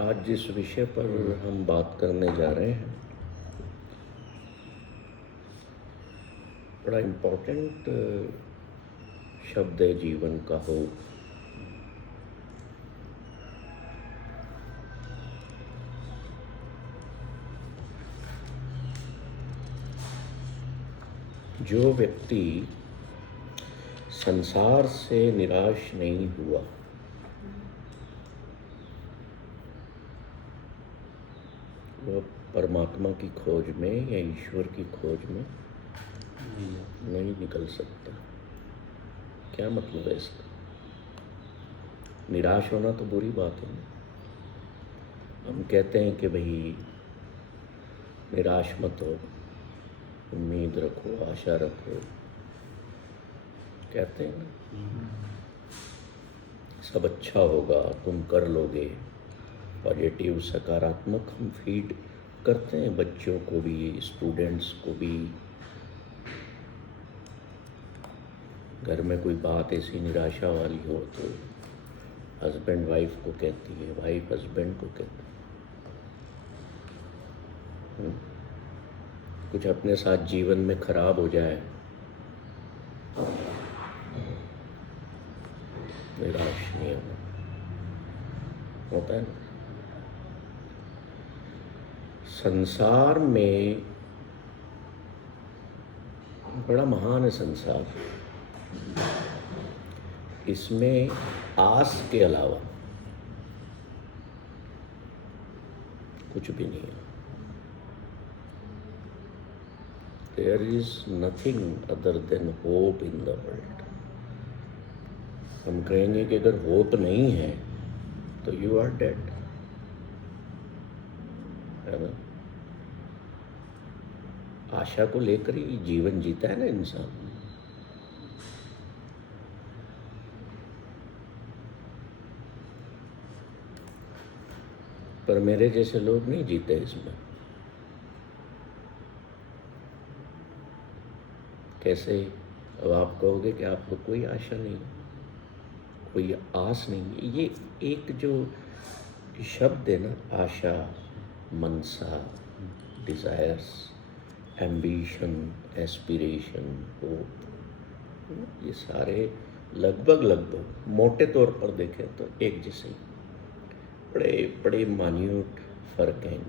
आज जिस विषय पर हम बात करने जा रहे हैं बड़ा इम्पोर्टेंट शब्द है जीवन का होप। जो व्यक्ति संसार से निराश नहीं हुआ वह परमात्मा की खोज में या ईश्वर की खोज में नहीं निकल सकता। क्या मतलब है इसका? निराश होना तो बुरी बात है ना। हम कहते हैं कि भाई निराश मत हो, उम्मीद रखो, आशा रखो, कहते हैं ना। सब अच्छा होगा, तुम कर लोगे। पॉजिटिव सकारात्मक हम फीड करते हैं बच्चों को भी, स्टूडेंट्स को भी। घर में कोई बात ऐसी निराशा वाली हो तो हस्बैंड वाइफ को कहती है, वाइफ हस्बैंड को कहती है। कुछ अपने साथ जीवन में खराब हो जाए, निराश नहीं होना, होता है ना। संसार में बड़ा महान है संसार। इसमें आस के अलावा कुछ भी नहीं है। There is nothing other than hope in the world. हम कहेंगे कि अगर होप नहीं है तो यू आर डेड, है ना। आशा को लेकर ही जीवन जीता है ना इंसान। पर मेरे जैसे लोग नहीं जीते इसमें। कैसे? अब आप कहोगे कि आपको कोई आशा नहीं, कोई आस नहीं। ये एक जो शब्द है ना, आशा, मनसा, डिज़ायर्स, एम्बिशन, एस्पिरेशन, होप, ये सारे लगभग मोटे तौर पर देखें तो एक जैसे ही। बड़े बड़े मान्यूट फर्क हैं।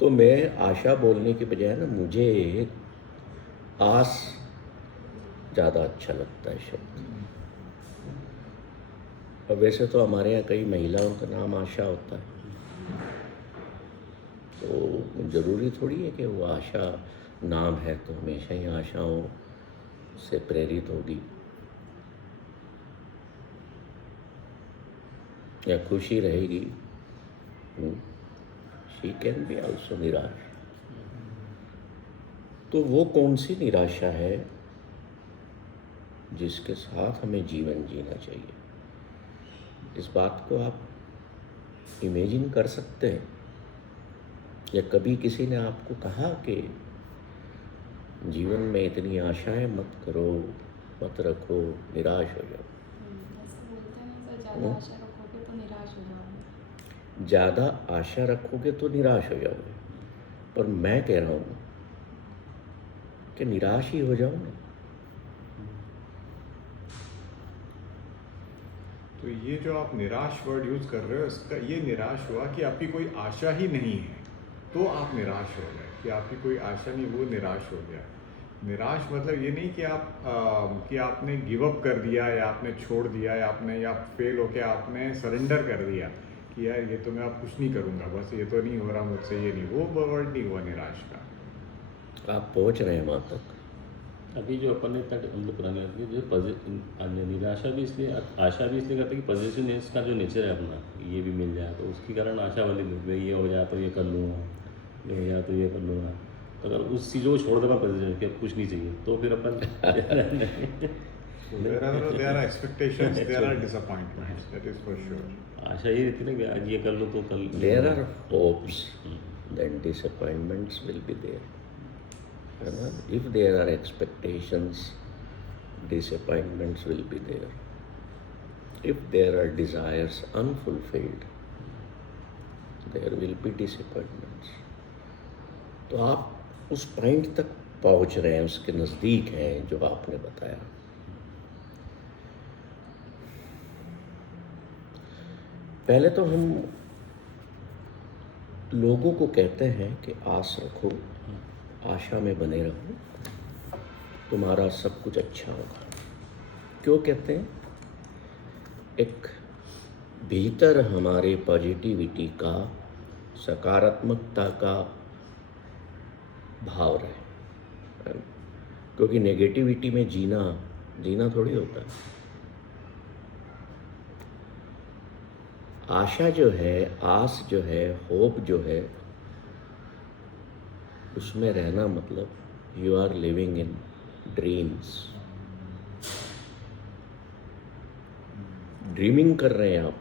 तो मैं आशा बोलने के बजाय ना मुझे आस ज़्यादा अच्छा लगता है शब्द। और वैसे तो हमारे यहाँ कई महिलाओं का नाम आशा होता है, तो ज़रूरी थोड़ी है कि वो आशा नाम है तो हमेशा ही आशाओं से प्रेरित होगी या खुशी रहेगी। शी कैन बी ऑल्सो निराश। तो वो कौन सी निराशा है जिसके साथ हमें जीवन जीना चाहिए? इस बात को आप इमेजिन कर सकते हैं? या कभी किसी ने आपको कहा कि जीवन में इतनी आशाएं मत करो, मत रखो, निराश हो जाओ? ज़्यादा आशा रखोगे तो निराश हो जाओगे। पर मैं कह रहा हूँ कि निराश ही हो जाओ ना। तो ये जो आप निराश वर्ड यूज़ कर रहे हो, इसका ये निराश हुआ कि आपकी कोई आशा ही नहीं है तो आप निराश हो गए। कि आपकी कोई आशा नहीं, वो निराश हो गया। निराश मतलब ये नहीं कि कि आपने गिव अप कर दिया या आपने छोड़ दिया या फेल होके आपने सरेंडर कर दिया कि यार ये तो मैं अब कुछ नहीं करूँगा, बस ये तो नहीं हो रहा मुझसे, ये नहीं, वो वर्ड नहीं हुआ निराश का। आप पहुँच रहे हैं वहाँ तक। अभी जो अपन ने तक हम लोग पुराने जो निराशा भी इसलिए, आशा भी इसलिए करते कि पॉजिटिवनेस का जो नेचर है अपना, ये भी मिल जाए तो उसके कारण आशा वाली भाई ये हो जाए तो ये कर लूँगा, ये हो जाए तो ये कर लूँगा। तो अगर उस चीज़ों को छोड़ देगा पॉजिटिव कि कुछ नहीं चाहिए तो फिर अपन There are expectations, there are disappointments, that is for sure. आशा ये रहती ना कि आज ये कर लो तो कल There are hopes, then disappointments will be there. If there are expectations, disappointments will be there. if there are desires unfulfilled, there will be disappointments. तो आप उस पॉइंट तक पहुंच रहे हैं, उसके नज़दीक हैं जो आपने बताया। पहले तो हम लोगों को कहते हैं कि आस रखो, आशा में बने रहो, तुम्हारा सब कुछ अच्छा होगा। क्यों कहते हैं? एक भीतर हमारे पॉजिटिविटी का, सकारात्मकता का भाव रहे, क्योंकि नेगेटिविटी में जीना थोड़ी होता है। आशा जो है, आस जो है, होप जो है, उसमें रहना मतलब you are living in dreams. Dreaming कर रहे हैं आप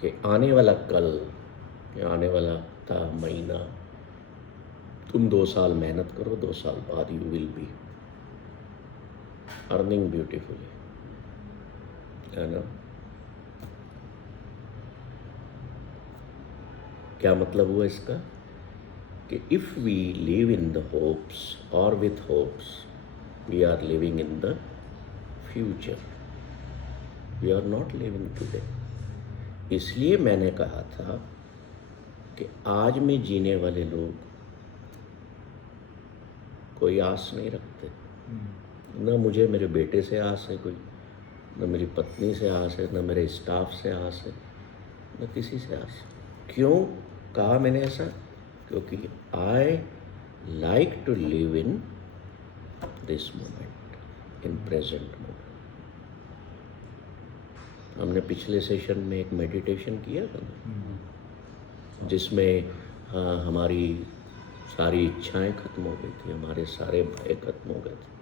कि आने वाला कल या आने वाला था महीना, तुम 2 साल मेहनत करो, 2 साल बाद you will be earning beautifully, है ना? क्या मतलब हुआ इसका? कि if we live in the hopes और with hopes, we are living in the future, we are not living today. इसलिए मैंने कहा था कि आज में जीने वाले लोग कोई आस नहीं रखते। न मुझे मेरे बेटे से आस है कोई, न मेरी पत्नी से आस है, न मेरे स्टाफ से आस है, न किसी से आस है। क्यों कहा मैंने ऐसा? क्योंकि I like to live in this moment, in present moment. हमने पिछले सेशन में एक मेडिटेशन किया था ना, जिसमें हमारी सारी इच्छाएं खत्म हो गई थी, हमारे सारे भय खत्म हो गए थे।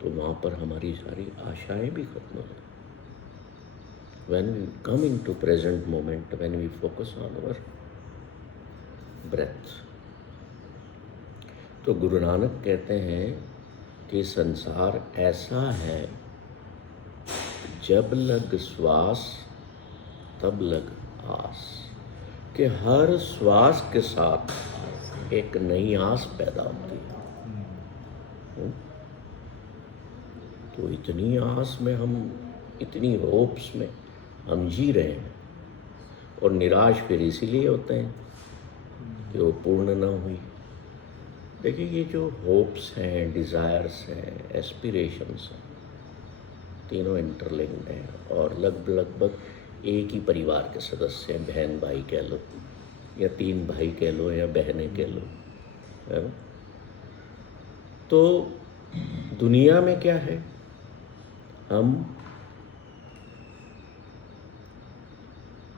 तो वहाँ पर हमारी सारी आशाएं भी खत्म हो गई। When we come into present moment, when we focus on our breath, तो गुरु नानक कहते हैं कि संसार ऐसा है, जब लग श्वास तब लग आस, कि हर श्वास के साथ एक नई आस पैदा होती है। तो इतनी आस में हम, इतनी होप्स में हम जी रहे हैं, और निराश फिर इसीलिए होते हैं कि वो पूर्ण ना हुई। देखिए, ये जो होप्स हैं, डिज़ायर्स हैं, एस्पिरेशंस हैं, तीनों इंटरलिंक्ड हैं और लगभग एक ही परिवार के सदस्य हैं। बहन भाई कह लो, या 3 भाई कह लो, या बहनें कह लो, है ना? तो दुनिया में क्या है, हम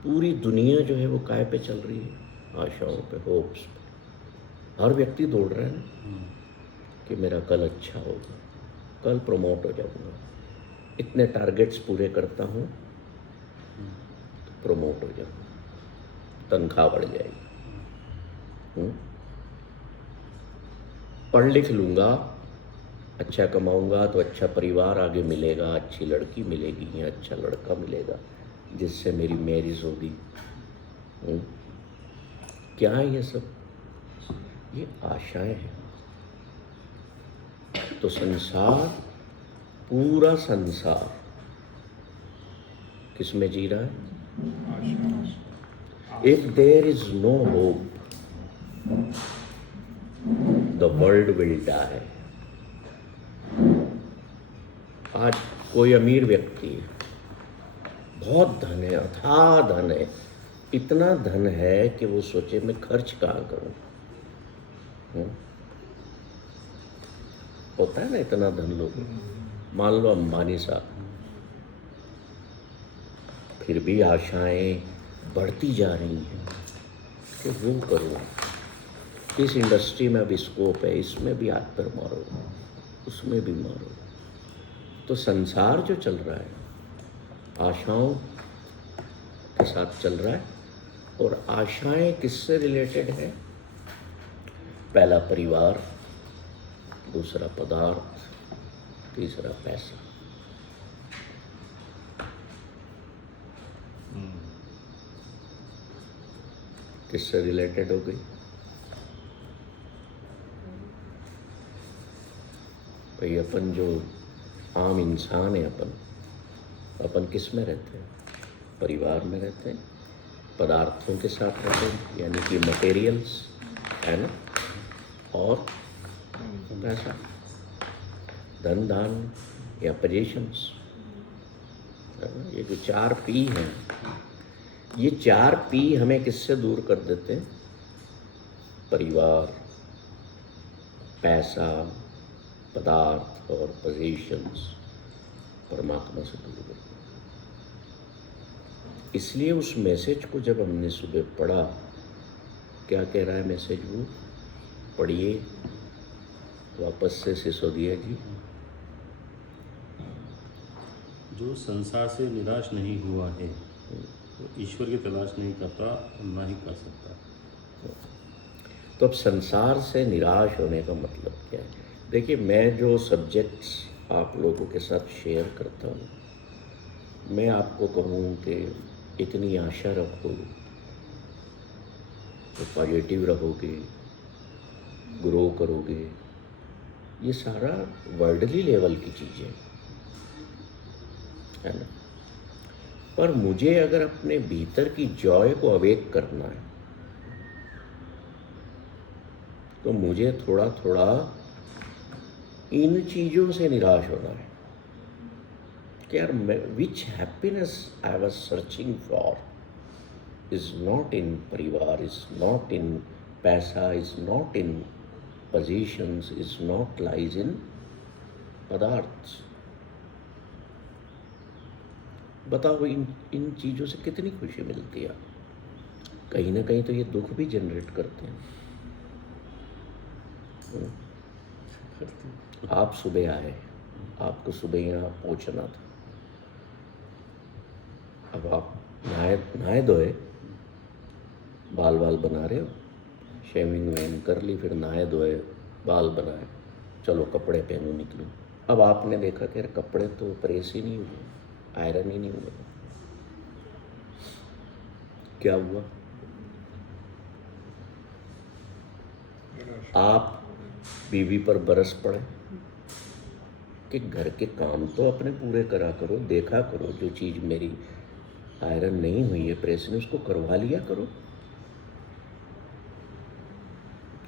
पूरी दुनिया जो है वो काय पे चल रही है? आशाओं पे, होप्स पे। हर व्यक्ति दौड़ रहा है ना कि मेरा कल अच्छा होगा, कल प्रमोट हो जाऊंगा, इतने टारगेट्स पूरे करता हूँ तो प्रमोट हो जाऊंगा, तनख्वाह बढ़ जाएगी, पढ़ लिख लूँगा, अच्छा कमाऊँगा तो अच्छा परिवार आगे मिलेगा, अच्छी लड़की मिलेगी या अच्छा लड़का मिलेगा जिससे मेरी मैरिज होगी। क्या है ये सब? ये आशाएं हैं। तो संसार, पूरा संसार किस में जी रहा है? If there is no hope, the world will die. आज कोई अमीर व्यक्ति है, बहुत धन है, अथाह धन है, इतना धन है कि वो सोचे मैं खर्च कहाँ करूँ। होता है ना इतना धन लोगों, मान लो अंबानी साहब, फिर भी आशाएं बढ़ती जा रही हैं कि वो करो, इस इंडस्ट्री में भी स्कोप है, इसमें भी हाथ पर मारो, उसमें भी मारो। तो संसार जो चल रहा है आशाओं के साथ चल रहा है, और आशाएं किससे रिलेटेड है? पहला परिवार, दूसरा पदार्थ, तीसरा पैसा। किससे रिलेटेड हो गई? भाई अपन जो आम इंसान है, अपन किस में रहते हैं? परिवार में रहते हैं, पदार्थों के साथ रहते हैं, यानी कि मटेरियल्स, है ना, और पैसा, धन धान या पोजीशंस, ये जो 4 पी हैं, ये 4 पी हमें किससे दूर कर देते हैं? परिवार, पैसा, पदार्थ और पोजीशंस परमात्मा से दूर कर देते हैं। इसलिए उस मैसेज को जब हमने सुबह पढ़ा, क्या कह रहा है मैसेज? वो पढ़िए वापस से सिसोदिया जी। जो संसार से निराश नहीं हुआ है वो ईश्वर की तलाश नहीं करता, ना ही कर सकता। तो अब संसार से निराश होने का मतलब क्या है? देखिए, मैं जो सब्जेक्ट्स आप लोगों के साथ शेयर करता हूँ, मैं आपको कहूँ कि इतनी आशा रखो, तो पॉजिटिव रहोगे, ग्रो करोगे, ये सारा वर्ल्डली लेवल की चीज़ें है ना। पर मुझे अगर अपने भीतर की जॉय को अवेक करना है, तो मुझे थोड़ा थोड़ा इन चीज़ों से निराश होना है कि यार, which happiness I was searching for is not in parivar, is not in paisa, is not in positions, is not lies in padarth. बताओ, इन चीज़ों से कितनी खुशी मिलती है? कहीं ना कहीं तो ये दुख भी जनरेट करते हैं। आप सुबह आए, आपको सुबह यहाँ पहुँचना था, अब आप नहाए धोए, बाल बना रहे हो, शेविंग वेविंग कर ली, फिर नहाए धोए, बाल बनाए, चलो कपड़े पहनो निकलो। अब आपने देखा कि यार कपड़े तो प्रेस ही नहीं हुए, आयरन ही नहीं हुए। क्या हुआ? आप बीवी पर बरस पड़े कि घर के काम तो अपने पूरे करा करो, देखा करो, जो चीज़ मेरी आयरन नहीं हुई है प्रेस ने, उसको करवा लिया करो।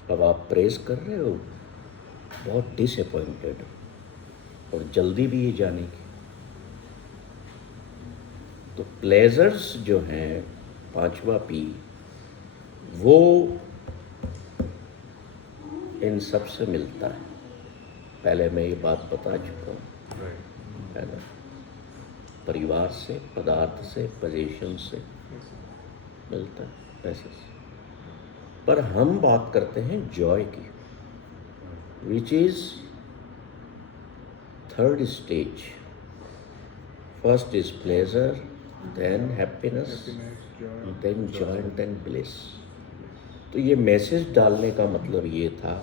अब आप प्रेस कर रहे हो, बहुत डिसअपॉइंटेड और जल्दी भी ये जाने की। तो प्लेजर्स जो हैं, 5वां पी, वो इन सब से मिलता है। पहले मैं ये बात बता चुका हूँ, है ना। परिवार से, पदार्थ से, पोजीशन से मिलता है, पैसे से। पर हम बात करते हैं जॉय की, which is 3rd stage. First is pleasure, then happiness, then joy and then bliss. तो ये मैसेज डालने का मतलब ये था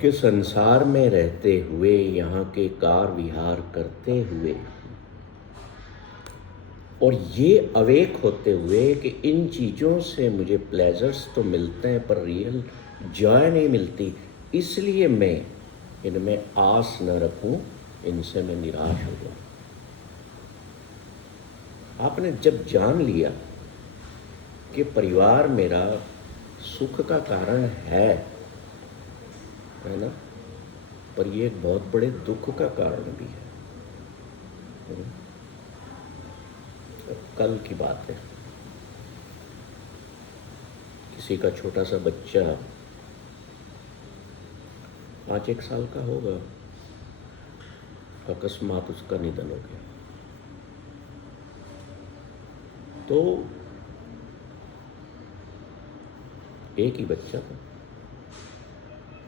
कि संसार में रहते हुए, यहाँ के कार विहार करते हुए, और ये अवेक होते हुए कि इन चीज़ों से मुझे प्लेजर्स तो मिलते हैं पर रियल जॉय नहीं मिलती, इसलिए मैं इनमें आस न रखूं, इनसे मैं निराश हो जाऊं। आपने जब जान लिया कि परिवार मेरा सुख का कारण है ना, पर ये एक बहुत बड़े दुख का कारण भी है। कल की बात है, किसी का छोटा सा बच्चा 5-1 साल का होगा, अकस्मात उसका निधन हो गया। तो एक ही बच्चा था।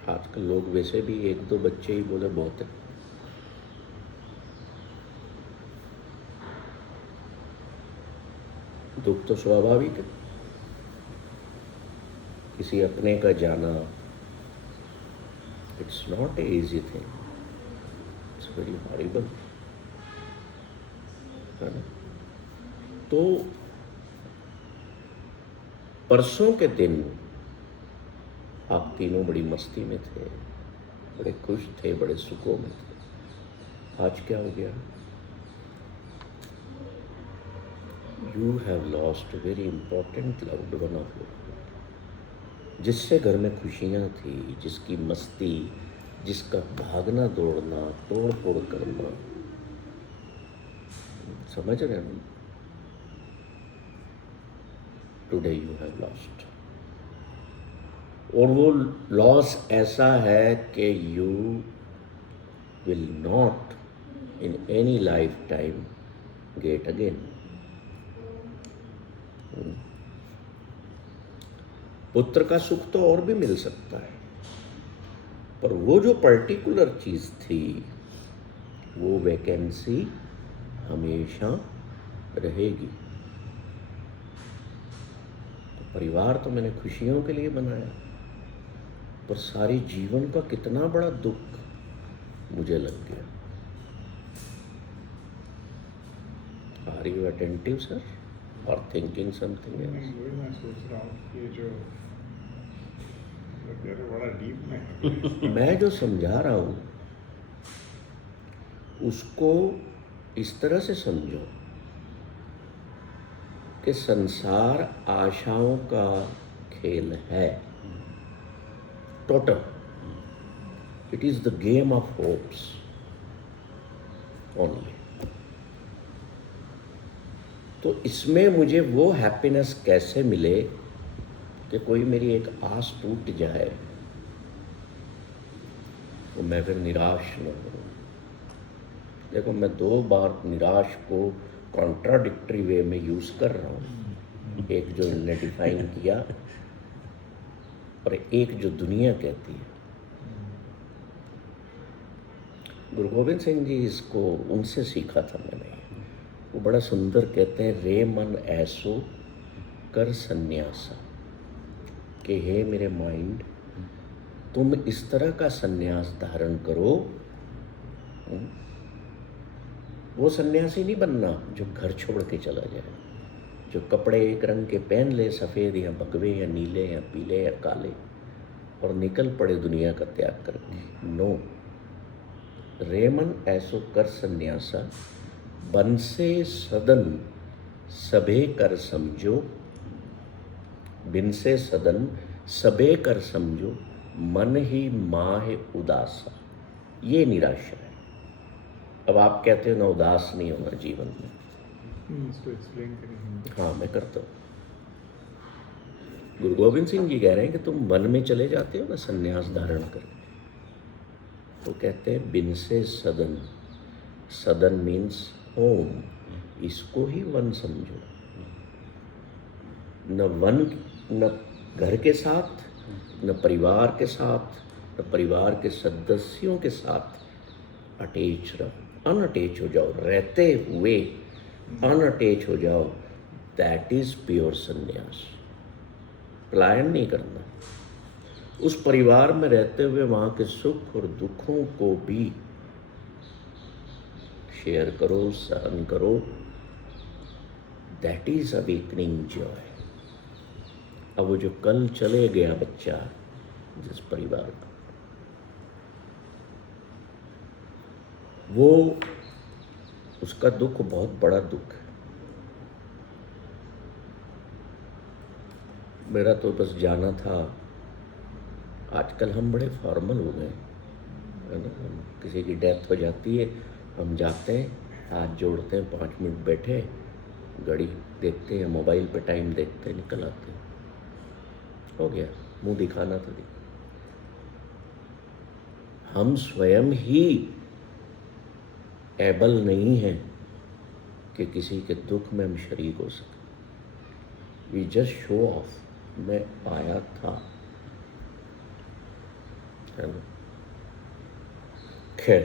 आजकल लोग वैसे भी 1-2 बच्चे ही बोले बहुत है। दुख तो स्वाभाविक है, किसी अपने का जाना, it's not a easy thing. Very horrible, है ना। तो परसों के दिन आप तीनों बड़ी मस्ती में थे, बड़े खुश थे, बड़े सुखों में थे। आज क्या हो गया? You have lost very important loved one of you, जिससे घर में खुशियाँ थी, जिसकी मस्ती, जिसका भागना दौड़ना, तोड़ फोड़ करना, समझ रहे हैं? Today you have lost. और वो लॉस ऐसा है कि you will not in any life time get again. पुत्र का सुख तो और भी मिल सकता है, पर वो जो पर्टिकुलर चीज थी, वो वैकेंसी हमेशा रहेगी। तो परिवार तो मैंने खुशियों के लिए बनाया, पर सारी जीवन का कितना बड़ा दुख मुझे लग गया। आर यू अटेंटिव सर और थिंकिंग समथिंग एल्स? वही मैं सोच रहा हूँ कि जो मतलब यार बड़ा डीप में है। मैं जो समझा रहा हूँ उसको इस तरह से समझो कि संसार आशाओं का खेल है, total. It is the game of hopes only. तो इसमें मुझे वो हैप्पीनेस कैसे मिले कि कोई मेरी एक आस टूट जाए तो मैं फिर निराश न हूँ। देखो, मैं 2 बार निराश को कॉन्ट्राडिक्टरी वे में यूज़ कर रहा हूँ। एक जो इनने डिफाइन किया और एक जो दुनिया कहती है। गुरु गोविंद सिंह जी इसको उनसे सीखा था मैंने। वो बड़ा सुंदर कहते हैं, रे मन ऐसो कर सन्यासा, कि हे मेरे माइंड, तुम इस तरह का सन्यास धारण करो। वो सन्यासी नहीं बनना जो घर छोड़ के चला जाए, जो कपड़े एक रंग के पहन ले, सफ़ेद या भगवे या नीले या पीले या काले, और निकल पड़े दुनिया का त्याग करके। नो, रेमन ऐसो कर सन्यासा, बनसे सदन सबे कर समझो, बिन से सदन सबे कर समझो, मन ही माह उदासा। ये निराशा है। अब आप कहते हो ना, उदास नहीं होना जीवन में। इसको एक्सप्लेन करें। हाँ, मैं करता हूँ। गुरु गोविंद सिंह जी कह रहे हैं कि तुम वन में चले जाते हो ना संन्यास धारण करके, तो कहते हैं बिन से सदन, सदन मीन्स होम, इसको ही वन समझो। न वन, न घर के साथ, न परिवार के साथ, न परिवार के सदस्यों के साथ अटैच रहो, अनअटैच हो जाओ, रहते हुए अनअटैच हो जाओ। दैट इज प्योर संन्यास। पलायन नहीं करना। उस परिवार में रहते हुए वहाँ के सुख और दुखों को भी शेयर करो, सहन करो। That is awakening Joy. अब वो जो कल चले गया बच्चा जिस परिवार का, वो उसका दुख बहुत बड़ा दुख है। मेरा तो बस जाना था। आजकल हम बड़े फॉर्मल हो गए, है ना। हम किसी की डेथ हो जाती है, हम जाते हैं, हाथ जोड़ते हैं, 5 मिनट बैठे, घड़ी देखते हैं, मोबाइल पे टाइम देखते हैं, निकल आते हैं। हो गया, मुंह दिखाना तो दिखा। हम स्वयं ही एबल नहीं हैं कि किसी के दुख में हम शरीक हो सकें। वी जस्ट शो ऑफ, मैं आया था, है ना। खैर,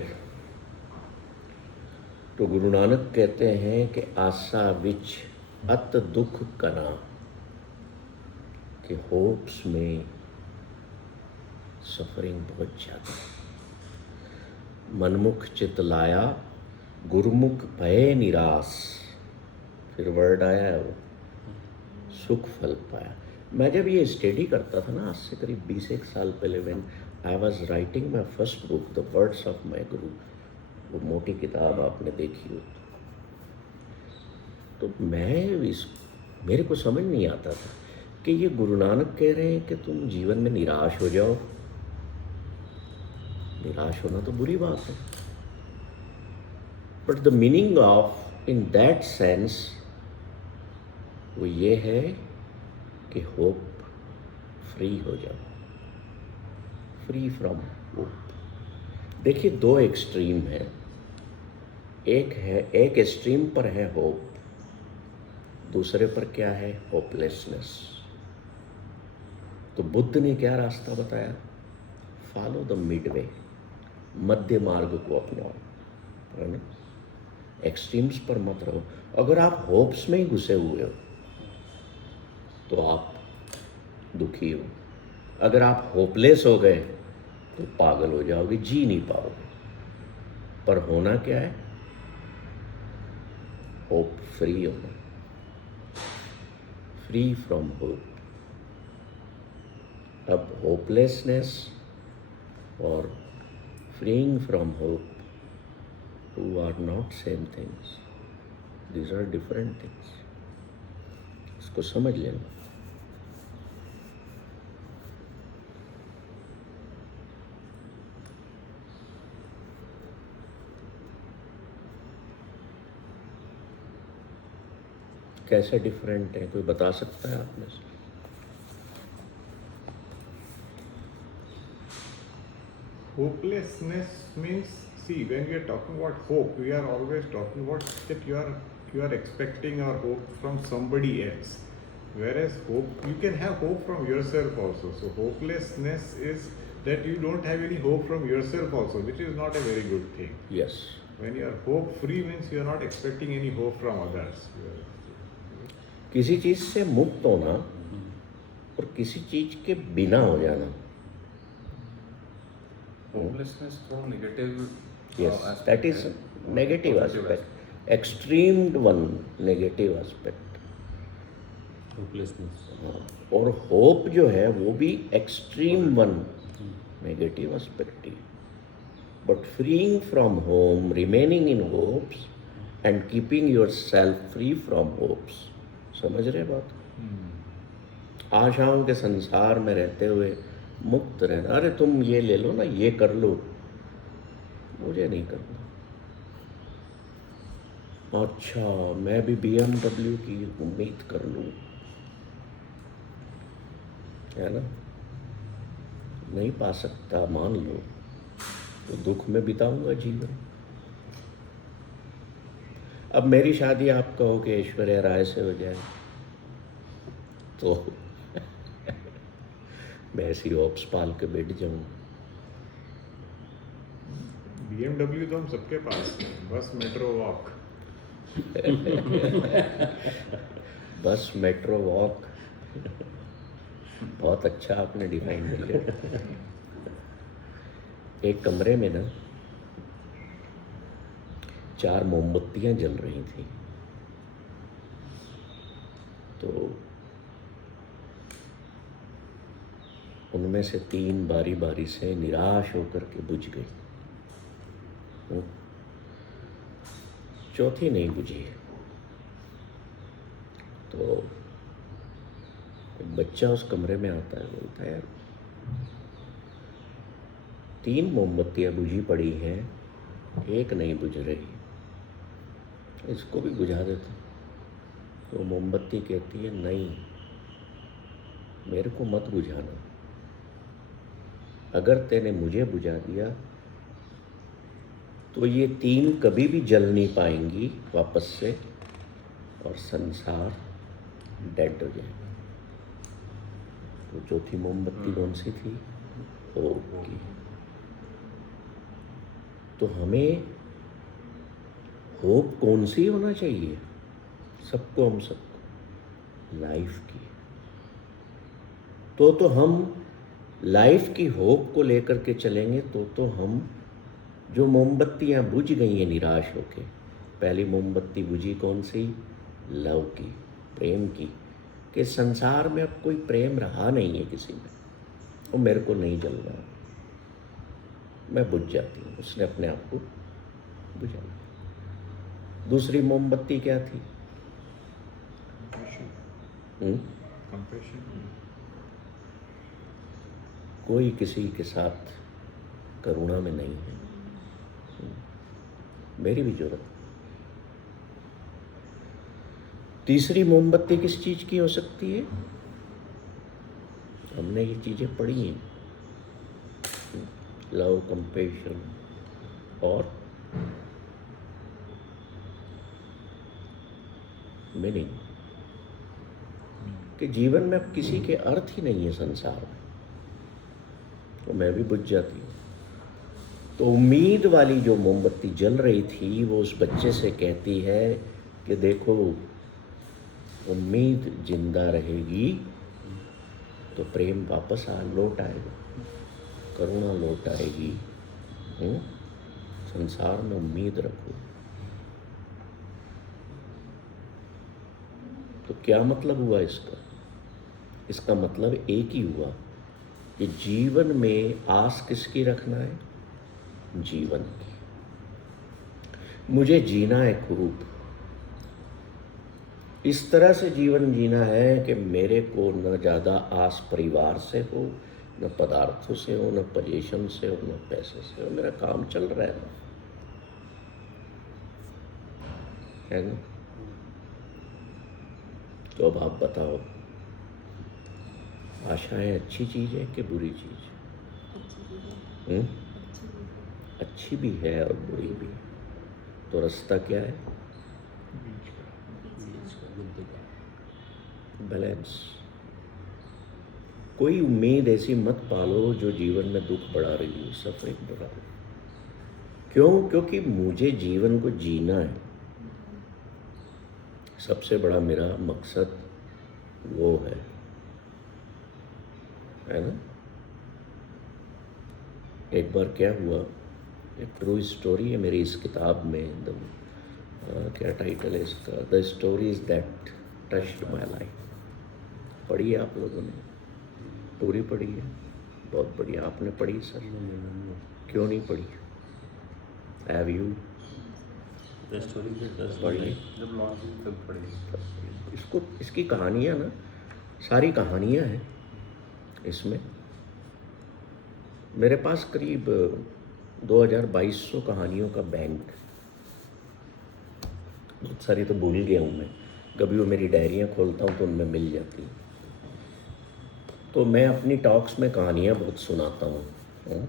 तो गुरु नानक कहते हैं कि आशा विच अत दुख कना, कि होप्स में सफरिंग बहुत ज़्यादा। मनमुख चित लाया, गुरुमुख भय निराश, फिर वर्ड आया है वो, सुख फल पाया। मैं जब ये स्टडी करता था ना, आज से करीब 20 साल पहले, when I was writing my first book the words of my गुरु, वो मोटी किताब आपने देखी हो, तो मेरे को समझ नहीं आता था कि ये गुरु नानक कह रहे हैं कि तुम जीवन में निराश हो जाओ। निराश होना तो बुरी बात है, but the meaning of in that sense वो ये है कि होप फ्री हो जाओ, फ्री फ्रॉम होप। देखिए दो एक्सट्रीम है, एक एक्सट्रीम पर है होप, दूसरे पर क्या है, होपलेसनेस। तो बुद्ध ने क्या रास्ता बताया, फॉलो द मिडवे, मध्य मार्ग को अपनाओ, है ना। एक्सट्रीम्स पर मत रहो। अगर आप होप्स में ही घुसे हुए हो तो आप दुखी हो, अगर आप होपलेस हो गए तो पागल हो जाओगे, जी नहीं पाओगे। पर होना क्या है, होप फ्री होना, फ्री फ्रॉम होप। अब होपलेसनेस और freeing from hope two are not same things, these are different things. इसको समझ लेना। कैसे डिफरेंट है, कोई बता सकता है आप में से? Hopelessness means, see, when we are talking about hope, we are always talking about that you are expecting or hope from somebody else. Whereas hope, you can have hope from yourself also. So hopelessness is that you don't have any hope from yourself also, which is not a very good thing. Yes, When you are hope free means you are not expecting any hope from others. किसी चीज से मुक्त होना और किसी चीज के बिना हो जाना। Hopelessness from negative yes, aspect that is है, negative positive aspect, extremed one negative aspect. Hopelessness. और होप जो है वो भी एक्सट्रीम वन नेगेटिव एस्पेक्ट ही। But freeing from hope, remaining in hopes and keeping your self free from hopes, समझ रहे बात? आशाओं के संसार में रहते हुए मुक्त रहना। अरे तुम ये ले लो ना, ये कर लो, मुझे नहीं करना। अच्छा मैं भी BMW की उम्मीद कर लूँ, है ना, नहीं पा सकता, मान लो, तो दुख में बिताऊंगा जीवन। अब मेरी शादी आप कहो कि ऐश्वर्या राय से हो जाए तो मैं ऐसी होप्स पाल के बैठ जाऊं। BMW तो हम सबके पास है, बस मेट्रो वॉक। बस मेट्रो वॉक, बहुत अच्छा आपने डिफाइन किया। एक कमरे में ना 4 मोमबत्तियां जल रही थी, तो उनमें से 3 बारी बारी से निराश होकर के बुझ गई, चौथी नहीं बुझी। तो एक बच्चा उस कमरे में आता है, बोलता है यार 3 मोमबत्तियां बुझी पड़ी हैं, एक नहीं बुझ रही, इसको भी बुझा देता। तो मोमबत्ती कहती है नहीं, मेरे को मत बुझाना, अगर तेने मुझे बुझा दिया तो ये 3 कभी भी जल नहीं पाएंगी वापस से और संसार डेड हो जाएगा। तो चौथी मोमबत्ती कौन सी थी? होप की। तो हमें होप कौन सी होना चाहिए? सबको, हम सबको लाइफ की। तो हम लाइफ की होप को लेकर के चलेंगे तो हम जो मोमबत्तियाँ बुझ गई हैं निराश होके, पहली मोमबत्ती बुझी कौन सी? लव की, प्रेम की, कि संसार में अब कोई प्रेम रहा नहीं है किसी में, वो मेरे को नहीं जल रहा, मैं बुझ जाती हूँ। उसने अपने आप को बुझा लिया। दूसरी मोमबत्ती क्या थी? कंपैशन। कोई किसी के साथ करुणा में नहीं है, मेरी भी जरूरत। तीसरी मोमबत्ती किस चीज की हो सकती है? हमने ये चीजें पढ़ी हैं, लव, कंपैशन और मीनिंग, कि जीवन में अब किसी के अर्थ ही नहीं है संसार में, तो मैं भी बुझ जाती हूँ। तो उम्मीद वाली जो मोमबत्ती जल रही थी वो उस बच्चे से कहती है कि देखो, उम्मीद जिंदा रहेगी तो प्रेम वापस लौट आएगा, करुणा लौट आएगी। संसार में उम्मीद रखो। तो क्या मतलब हुआ इसका? इसका मतलब एक ही हुआ कि जीवन में आस किसकी रखना है? जीवन की। मुझे जीना है खूब, इस तरह से जीवन जीना है कि मेरे को न ज़्यादा आस परिवार से हो, न पदार्थों से हो, न पोजीशन से हो, न पैसे से हो, मेरा काम चल रहा है ना? तो अब आप बताओ, आशाएं अच्छी चीज़ है कि बुरी चीज़? अच्छी भी है और बुरी भी है। तो रास्ता क्या है? बैलेंस। कोई उम्मीद ऐसी मत पालो जो जीवन में दुख बढ़ा रही हो, सफरिंग बढ़ा रही हो। क्यों? क्योंकि मुझे जीवन को जीना है। सबसे बड़ा मेरा मकसद वो है ना? एक बार क्या हुआ, एक ट्रू स्टोरी है मेरी इस किताब में, क्या टाइटल है इसका? The stories that touched my life. पढ़ी है आप लोगों ने? पूरी पढ़ी है? बहुत बढ़िया। आपने पढ़ी सर? क्यों नहीं पढ़ी? हैव यू पढ़ी? जब लॉन्च हुई तब पढ़ी। इसको, इसकी कहानियाँ ना, सारी कहानियाँ हैं इसमें। मेरे पास करीब 2200 कहानियों का बैंक। बहुत सारी तो भूल गया हूँ मैं, कभी वो मेरी डायरियाँ खोलता हूँ तो उनमें मिल जाती। तो मैं अपनी टॉक्स में कहानियाँ बहुत सुनाता हूँ।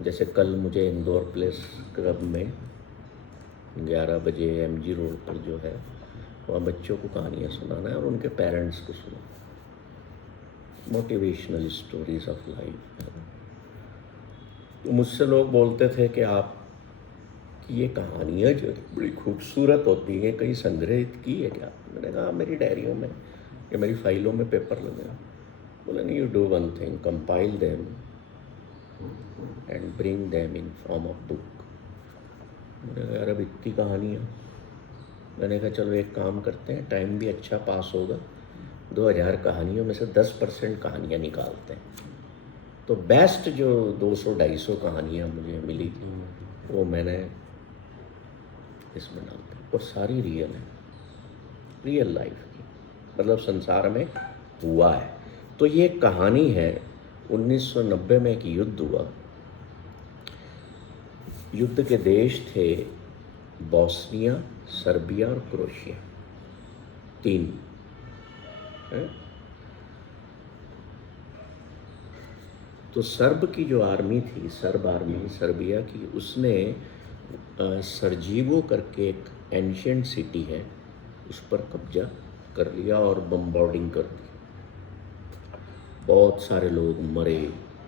जैसे कल मुझे इंदौर प्लेस क्लब में 11 बजे MG रोड पर जो है वहाँ बच्चों को कहानियाँ सुनाना है और उनके पेरेंट्स को सुनाना, मोटिवेशनल स्टोरीज ऑफ लाइफ। तो मुझसे लोग बोलते थे कि आप कि ये कहानियाँ जो बड़ी खूबसूरत होती हैं, कहीं संग्रहित की है क्या? मैंने कहा मेरी डायरियों में या मेरी फाइलों में पेपर लगा। बोले नहीं, you do one thing, compile them and bring them in form of book. मैंने कहा यार अब इतनी कहानियाँ। मैंने कहा चलो एक काम करते हैं, टाइम भी अच्छा पास होगा, 2000 कहानियों में से 10% कहानियाँ निकालते हैं। तो बेस्ट जो 200-250 कहानियाँ मुझे मिली वो मैंने इसमें डाल दी, और सारी रियल है, रियल लाइफ की, मतलब संसार में हुआ है। तो ये कहानी है, 1990 में एक युद्ध हुआ। युद्ध के देश थे बोस्निया, सर्बिया और क्रोएशिया, 3 है? तो सर्ब की जो आर्मी थी, सर्ब आर्मी सर्बिया की, उसने सरजीवो करके एक एंशिएंट सिटी है उस पर कब्जा कर लिया और बम्बार्डिंग कर दी। बहुत सारे लोग मरे,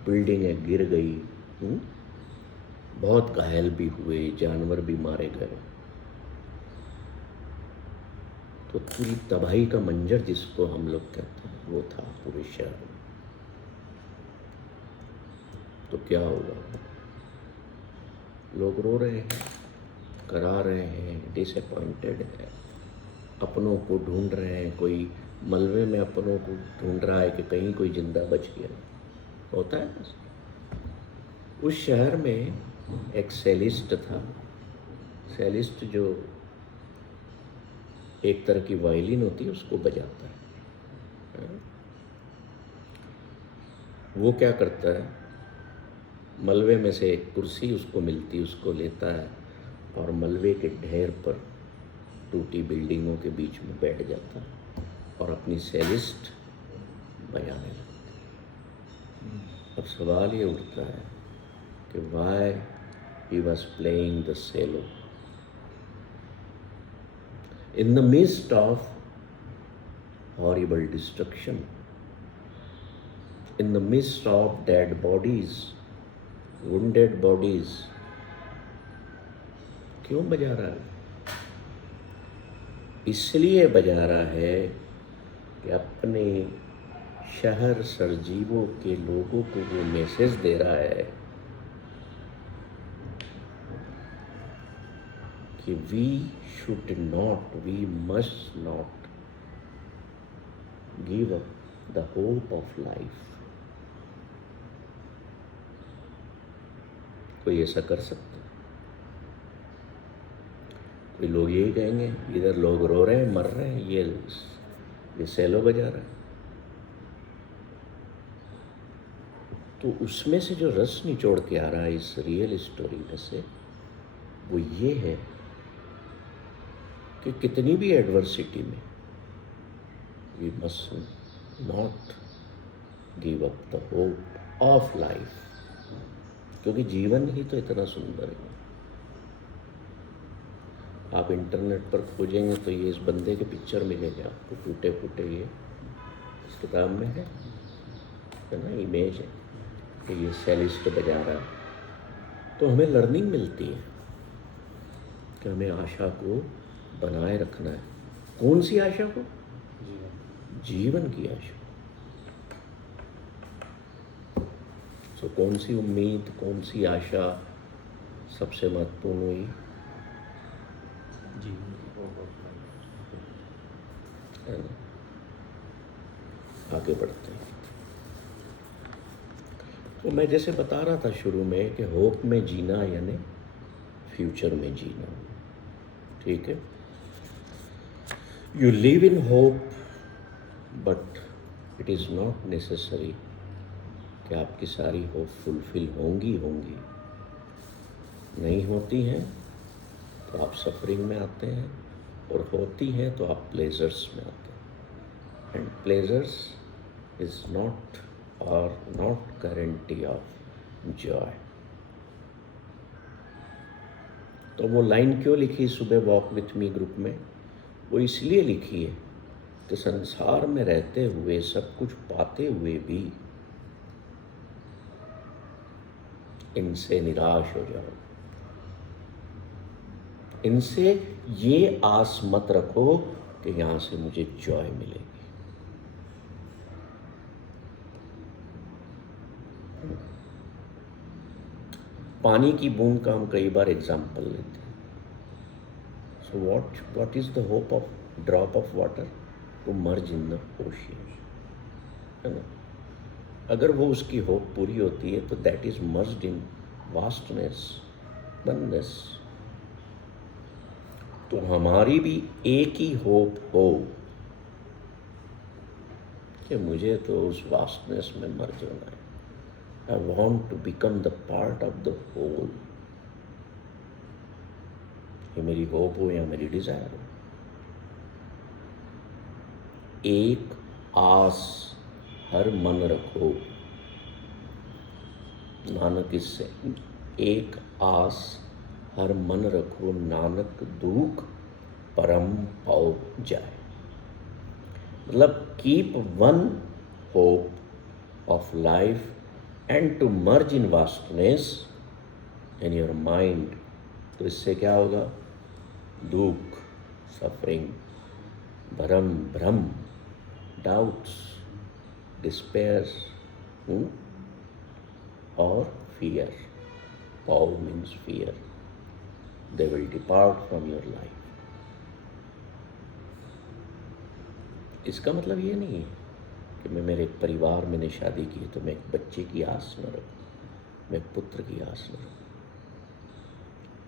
बिल्डिंगें गिर गई, बहुत घायल भी हुए, जानवर भी मारे गए। तो पूरी तबाही का मंजर जिसको हम लोग कहते हैं वो था पूरे शहर में। तो क्या हुआ? लोग रो रहे हैं, करा रहे हैं, डिसअपॉइंटेड है, अपनों को ढूंढ रहे हैं, कोई मलबे में अपनों को ढूंढ रहा है कि कहीं कोई जिंदा बच गया। होता है ना। उस शहर में एक सेलिस्ट था। सेलिस्ट जो एक तरह की वायलिन होती है उसको बजाता है। वो क्या करता है, मलबे में से एक कुर्सी उसको मिलती, उसको लेता है और मलबे के ढेर पर टूटी बिल्डिंगों के बीच में बैठ जाता है और अपनी सेलिस्ट बजाने लगता है। अब सवाल ये उठता है कि why he was playing the cello in the midst of horrible destruction, in the midst of dead bodies, wounded bodies. क्यों बजा रहा है? इसलिए बजा रहा है कि अपने शहर सरजीवों के लोगों को वो मैसेज दे रहा है कि we should not, we must not give up the hope of life. कोई ऐसा कर सकता है? कोई लोग यही कहेंगे, इधर लोग रो रहे हैं, मर रहे हैं, ये सेलो बजा रहा है। तो उसमें से जो रस निचोड़ के आ रहा है इस रियल स्टोरी में से, वो ये है कि कितनी भी एडवर्सिटी में we must not give up the hope of life, क्योंकि जीवन ही तो इतना सुंदर है। आप इंटरनेट पर खोजेंगे तो ये इस बंदे के पिक्चर मिलेंगे आपको, टूटे फूटे, ये इस किताब में है ना, इमेज है कि ये सेलिस्ट बजा रहा है। तो हमें लर्निंग मिलती है कि हमें आशा को बनाए रखना है। कौन सी आशा को? जीवन की आशा। तो कौन सी उम्मीद, कौन सी आशा सबसे महत्वपूर्ण हुई? है ना? आगे बढ़ते हैं। तो मैं जैसे बता रहा था शुरू में कि होप में जीना यानी फ्यूचर में जीना, ठीक है। You live in hope but it is not necessary कि आपकी सारी होप फुलफिल होंगी। नहीं होती हैं तो आप सफरिंग में आते हैं, और होती हैं तो आप प्लेजर्स में आते हैं। एंड प्लेजर्स इज नॉट और नॉट गारंटी ऑफ जॉय। तो वो लाइन क्यों लिखी सुबह वॉक विथ मी ग्रुप में? वो इसलिए लिखी है कि संसार में रहते हुए, सब कुछ पाते हुए भी इनसे निराश हो जाओ। इनसे ये आस मत रखो कि यहां से मुझे जॉय मिलेगी। पानी की बूंद का हम कई बार एग्जाम्पल लेते हैं। So what is the hope of drop of water? To merge in the ocean, है ना। अगर वो उसकी होप पूरी होती है तो that is merged in vastness, oneness. तो हमारी भी एक ही होप हो कि मुझे तो उस वास्टनेस में मर्ज होना है। I want to become the part of the whole। ये मेरी होप हो या मेरी डिजायर हो। एक आस हर मन रखो, नानक इससे, एक आस हर मन रखो, नानक दुख परम पाओ जाए। मतलब keep one hope of life and to merge in vastness in your mind। तो इससे क्या होगा? दुख, सफरिंग, भ्रम, डाउट्स, डिस्पेयर और fear. Pav means fear. they will depart from your life. इसका मतलब ये नहीं है कि मैं मेरे एक परिवार मैंने शादी की तो मैं एक बच्चे की आस न रखूं, मैं एक पुत्र की आस न रखूं,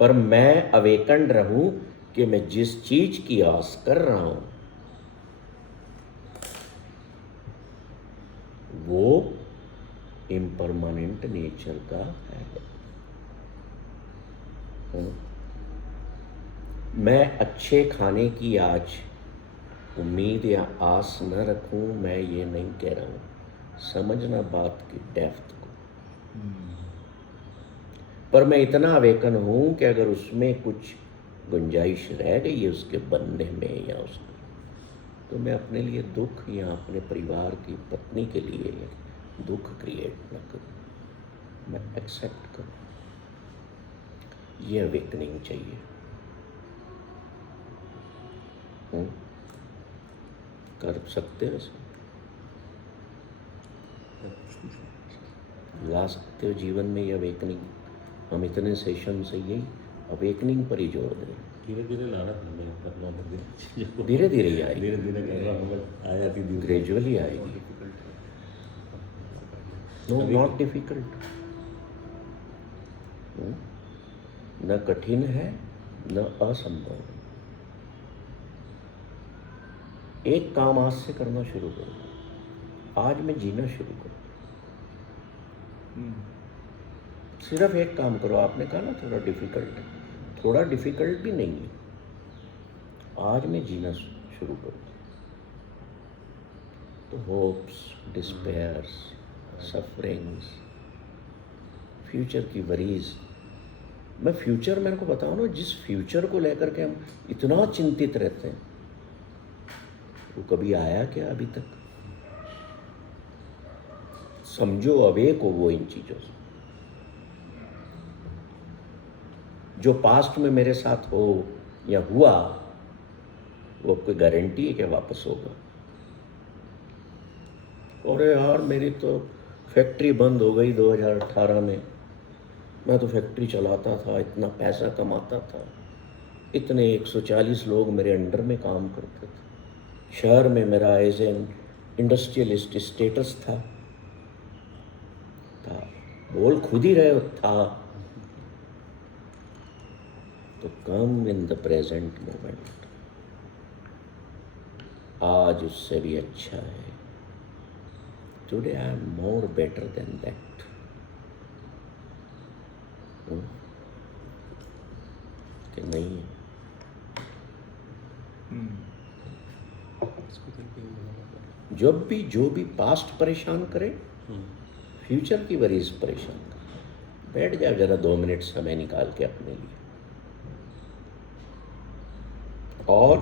पर मैं अवेकन रहूं कि मैं जिस चीज की आस कर रहा हूं वो इम्परमानेंट नेचर का है। मैं अच्छे खाने की आज उम्मीद या आस न रखूं, मैं ये नहीं कह रहा हूं, समझना बात की डेप्थ को। पर मैं इतना अवेकन हूं कि अगर उसमें कुछ गुंजाइश रह गई है उसके बनने में या उसके, तो मैं अपने लिए दुख या अपने परिवार की पत्नी के लिए दुख क्रिएट न करूं, मैं एक्सेप्ट करूं। ये अवेकनिंग चाहिए। कर सकते हो इसको, ला सकते हो जीवन में ये अवेकनिंग। हम इतने सेशन से यही अवेकनिंग पर ही जोर दें। धीरे धीरे लाना करना पड़ेगा, धीरे धीरे ही आएगी, धीरे धीरे कर रहा हूँ, आ जाती धीरे। ग्रेजुअली आएगी। No, not difficult. न कठिन है न असंभव है। एक काम आज से करना शुरू करो, आज मैं जीना शुरू करूँ। सिर्फ एक काम करो। आपने कहा ना थोड़ा डिफिकल्ट है, थोड़ा डिफिकल्ट भी नहीं है, आज मैं जीना शुरू करूँ। तो होप्स, डिस्पेयर्स, सफरिंग्स, फ्यूचर की वरीज, मैं फ्यूचर, मेरे को बताओ ना, जिस फ्यूचर को लेकर के हम इतना चिंतित रहते हैं वो कभी आया क्या अभी तक? समझो अवेक हो वो इन चीजों से। जो पास्ट में मेरे साथ हो या हुआ वो कोई गारंटी है कि वापस होगा? अरे यार मेरी तो फैक्ट्री बंद हो गई 2018 में, मैं तो फैक्ट्री चलाता था, इतना पैसा कमाता था, इतने 140 लोग मेरे अंडर में काम करते थे, शहर में मेरा एज एन इंडस्ट्रियलिस्ट स्टेटस था, बोल खुद ही रहे था। तो कम इन द प्रेजेंट मोमेंट, आज उससे भी अच्छा है। Today I am more better than that. कि नहीं है? जो भी पास्ट परेशान करे, फ्यूचर की वरीज परेशान करे। बैठ जाओ जरा 2 मिनट समय निकाल के अपने लिए, और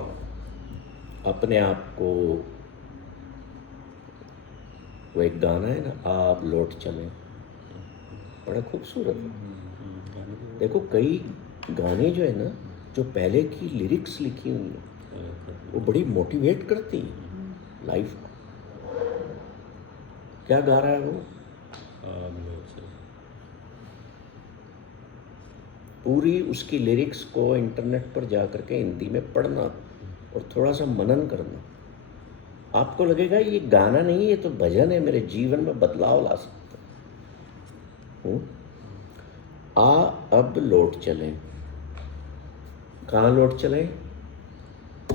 अपने आप को, वो एक गाना है ना, आप लौट चले, बड़ा खूबसूरत है। देखो कई गाने जो है ना, जो पहले की लिरिक्स लिखी हुई हैं वो बड़ी मोटिवेट करती हैं लाइफ को। क्या गा रहा है वो? पूरी उसकी लिरिक्स को इंटरनेट पर जा करके हिंदी में पढ़ना और थोड़ा सा मनन करना, आपको लगेगा ये गाना नहीं, ये तो भजन है, मेरे जीवन में बदलाव ला सकता हूँ। अब लौट चलें। कहाँ लौट चलें?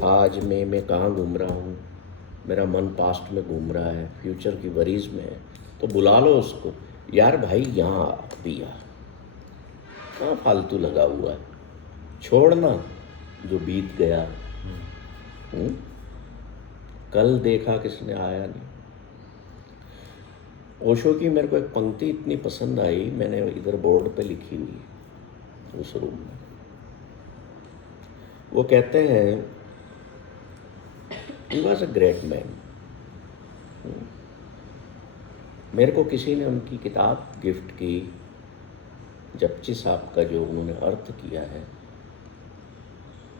आज मैं कहाँ घूम रहा हूँ? मेरा मन पास्ट में घूम रहा है, फ्यूचर की वरीज में है, तो बुला लो उसको, यार भाई यहाँ भी यार, कहाँ फालतू लगा हुआ है, छोड़ना जो बीत गया। कल देखा किसने, आया नहीं। ओशो की मेरे को एक पंक्ति इतनी पसंद आई, मैंने इधर बोर्ड पे लिखी हुई है उस रूम में। वो कहते हैं, he was a great man. मेरे को किसी ने उनकी किताब गिफ्ट की, जपची साहब का जो उन्होंने अर्थ किया है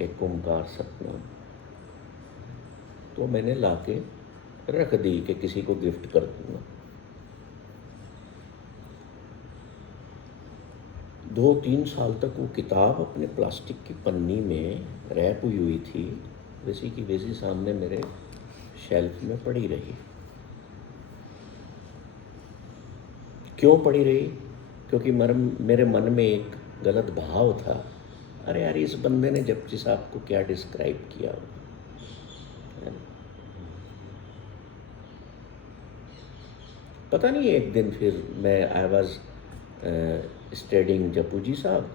एक ओंकार सतनाम, तो मैंने लाके रख दी कि किसी को गिफ्ट कर दूंगा। 2-3 साल तक वो किताब अपने प्लास्टिक की पन्नी में रैप हुई थी, वैसी की वैसी सामने मेरे शेल्फ में पड़ी रही। क्यों पड़ी रही? क्योंकि मेरे मन में एक गलत भाव था, अरे यार इस बंदे ने जपजी साहब को क्या डिस्क्राइब किया हो। पता नहीं, एक दिन फिर मैं आई वॉज स्टडिंग जपू जी साहब,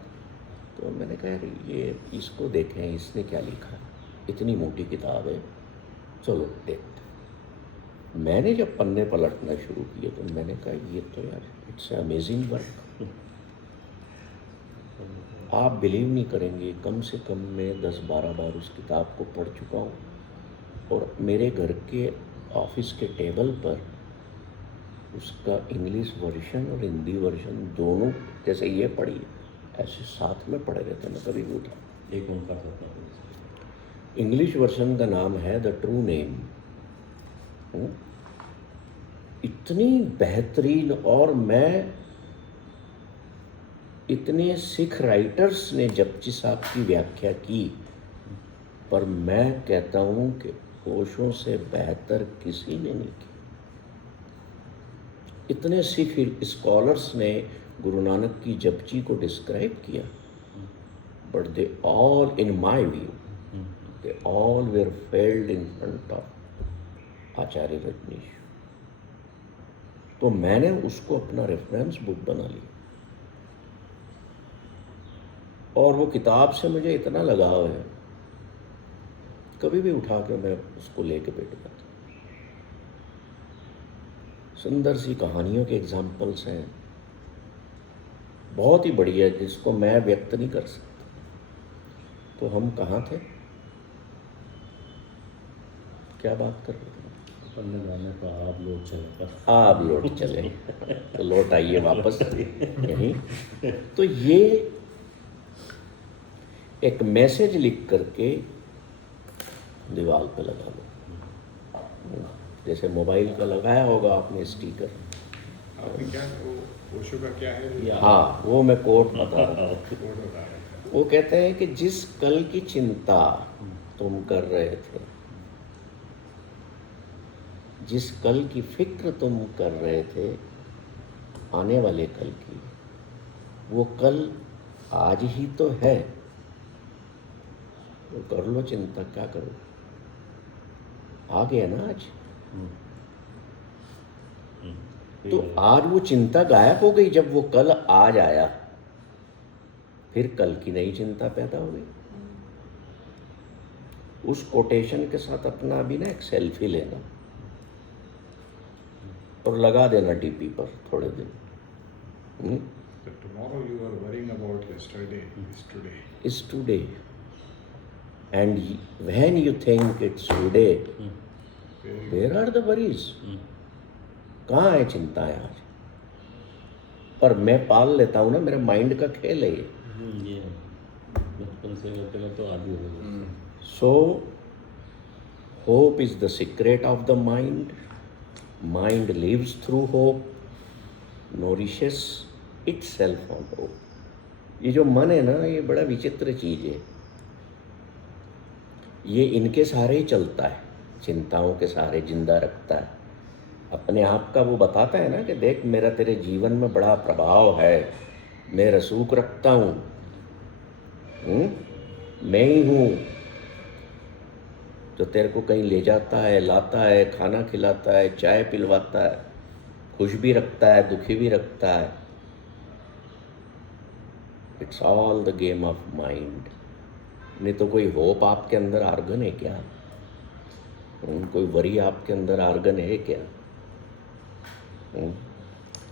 तो मैंने कहा यार ये इसको देखें, इसने क्या लिखा, इतनी मोटी किताब है, चलो देखते। मैंने जब पन्ने पलटना शुरू किए तो मैंने कहा ये तो यार इट्स अमेजिंग वर्क। आप बिलीव नहीं करेंगे, कम से कम मैं 10-12 बार उस किताब को पढ़ चुका हूँ, और मेरे घर के ऑफिस के टेबल पर उसका इंग्लिश वर्जन और हिंदी वर्जन दोनों, जैसे ये पढ़ी ऐसे साथ में पढ़े रहते, मैं कभी नहीं उठा। एक उनका था, इंग्लिश वर्जन का नाम है द ट्रू नेम। इतनी बेहतरीन, और मैं इतने सिख राइटर्स ने जपजी साहब की व्याख्या की, पर मैं कहता हूँ कि ओशो से बेहतर किसी ने नहीं की। इतने सिख स्कॉलर्स ने गुरु नानक की जपजी को डिस्क्राइब किया, but they all, in my view, they all were failed in front of Acharya Rajneesh. तो मैंने उसको अपना रेफरेंस बुक बना ली, और वो किताब से मुझे इतना लगाव है, कभी भी उठा के मैं उसको लेके बैठ जाता। सुंदर सी कहानियों के एग्जाम्पल्स हैं, बहुत ही बढ़िया, जिसको मैं व्यक्त नहीं कर सकता। तो हम कहाँ थे, क्या बात कर रहे थे? पन्ने जाने का आप लोग चले, आप लौट चले, तो लौट आइए वापस यहीं। तो ये एक मैसेज लिख करके दीवार पे लगा लो, जैसे मोबाइल का लगाया होगा आपने स्टिकर। आपने क्या, वो ओशो का क्या है? हाँ, वो मैं कोट बता रहा हूँ। कोड बता रहे हैं। वो कहते हैं कि जिस कल की चिंता तुम कर रहे थे, जिस कल की फिक्र तुम कर रहे थे, आने वाले कल की, वो कल आज ही तो है, तो कर लो चिंता, क्या करो, आ गया ना आज। तो आज वो चिंता गायब हो गई, जब वो कल आज आया, फिर कल की नई चिंता पैदा हो गई। उस कोटेशन के साथ अपना अभी ना एक सेल्फी लेना और लगा देना डीपी पर थोड़े दिन। So tomorrow you are worrying about yesterday is today. Is today, and when you think it's today, where are the worries? कहाँ है चिंताएं आज? पर मैं पाल लेता हूँ ना, मेरे माइंड का खेल है ये। ये बचपन से करते करते तो आदि हो गए। So hope is the secret of the mind. Mind lives through hope, nourishes itself on hope. ये जो मन है ना, ये बड़ा विचित्र चीज है। ये इनके सहारे ही चलता है, चिंताओं के सहारे जिंदा रखता है। अपने आप का वो बताता है ना कि देख मेरा तेरे जीवन में बड़ा प्रभाव है, मैं रसूख रखता हूँ, मैं ही हूँ जो तेरे को कहीं ले जाता है, लाता है, खाना खिलाता है, चाय पिलवाता है, खुश भी रखता है, दुखी भी रखता है। It's all the game of mind. नहीं तो कोई होप आपके अंदर आर्गन है क्या? कोई वरी आपके अंदर आर्गन है क्या?